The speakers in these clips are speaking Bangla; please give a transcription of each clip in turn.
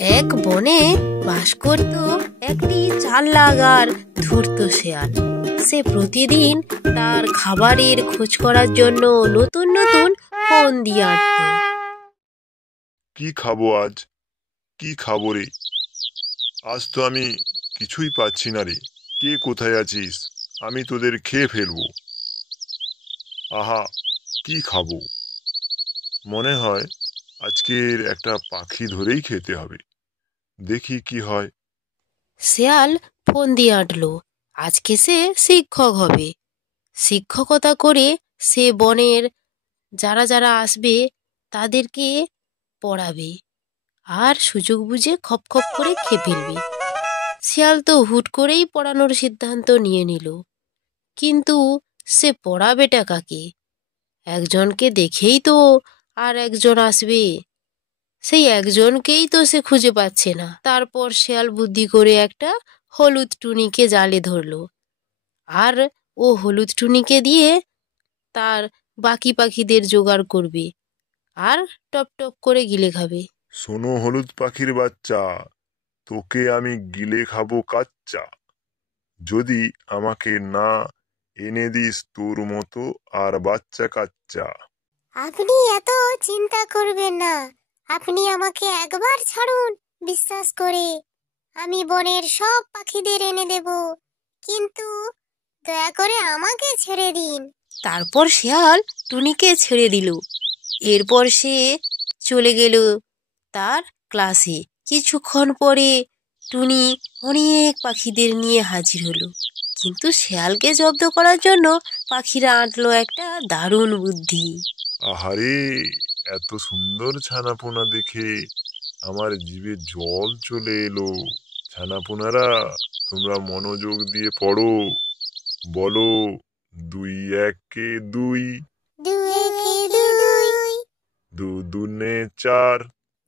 এক বনে বাস করত একটি চালাক আর ধূর্ত শেয়াল। সে প্রতিদিন তার খাবারের খোঁজ করার জন্য নতুন নতুন বন দিয়ে আঁটত। কি খাবো আজ? কি খাবো রে? আজ তো আমি কিছুই পাচ্ছি না রে। কে কোথায় আছিস? আমি তোদের খেয়ে ফেলবো। আহা, কি খাবো? মনে হয় আজকের একটা পাখি ধরেই খেতে হবে। দেখি কি হয়। শেয়াল ফোন দিয়ে আঁটল, আজকে সে শিক্ষক হবে। শিক্ষকতা করে সে বনের যারা যারা আসবে তাদেরকে পড়াবে আর সুযোগ বুঝে খপ খপ করে খেয়ে ফেলবে। শিয়াল তো হুট করেই পড়ানোর সিদ্ধান্ত নিয়ে নিল, কিন্তু সে পড়াবেটা কাকে? একজনকে দেখেই তো আর একজন আসবে, সেই একজনকেই তো সে খুঁজে পাচ্ছে না। তারপর শেয়াল বুদ্ধি করে একটা হলুদ টুনিকে জালে ধরলো, আর ও হলুদ টুনিকে দিয়ে তার বাকি পাখিদের জোগাড় করবে আর টপ টপ করে গিলে খাবে। শোনো হলুদ পাখির বাচ্চা, তোকে আমি গিলে খাবো কাচ্চা। যদি আমাকে না এনে দিস তোর মতো আর বাচ্চা কাচ্চা। আপনি এত চিন্তা করবেন না, আপনি আমাকে একবার ছাড়ুন। বিশ্বাস করে আমি বনের সব পাখিদের এনে দেব, কিন্তু দয়া করে আমাকে ছেড়ে দিন। তারপর শেয়াল টুনিকে ছেড়ে দিল। এরপর সে চলে গেল তার ক্লাসে। কিছুক্ষণ পরে টুনি অনেক পাখিদের নিয়ে হাজির হলো, কিন্তু শেয়ালকে জব্দ করার জন্য পাখিরা আঁটলো একটা দারুণ বুদ্ধি। আহারে, এত সুন্দর ছানাপোনা দেখে আমার জিভে জল চলে এলো। ছানাপোনারা, তোমরা মনোযোগ দিয়ে পড়ো। বলো, 2 একে 2, 2 একে 2, 2 দুনে 4।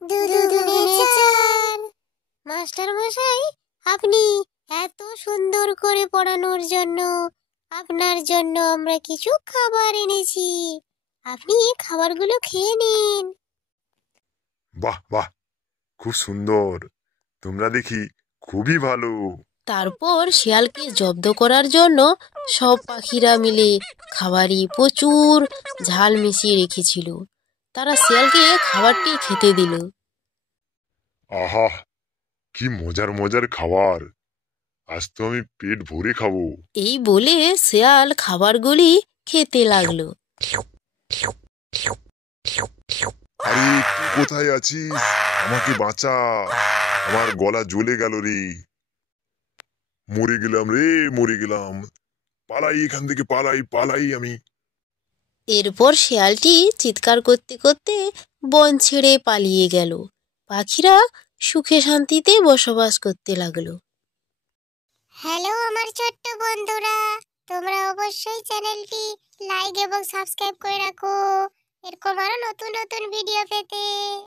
2 দুগুণে 4। মাস্টার মশাই, আপনি এত সুন্দর করে পড়ানোর জন্য আপনার জন্য আমরা কিছু খাবার এনেছি। আপনি খাবারগুলো খেয়ে নিন। বাহ বাহ, খুব সুন্দর। তোমরা দেখি খুবই ভালো। তারপর শিয়ালকে জব্দ করার জন্য সব পাখিরা মিলে খাবারে প্রচুর ঝাল মিশিয়ে রেখেছিল। তারা শিয়ালকে খাবারটি খেতে দিল। আহা, কি মজার মজার খাবার! আজ তো আমি পেট ভরে খাবো। এই বলে শিয়াল খাবারগুলি খেতে লাগলো। আরে, তুই কোথায় আছিস? আমাকে বাঁচা, আমার গলা জ্বলে গেল রে। মরে গেলাম রে, মরে গেলাম। পালাই এখান থেকে, পালাই পালাই আমি। এরপর শিয়ালটি চিৎকার করতে করতে বন ছেড়ে পালিয়ে গেল। পাখিরা সুখে শান্তিতে বসবাস করতে লাগলো। হ্যালো আমার ছোট্ট বন্ধুরা, তোমরা অবশ্যই চ্যানেলটি লাইক এবং সাবস্ক্রাইব করে রাখো এরকম আরো নতুন নতুন ভিডিও পেতে।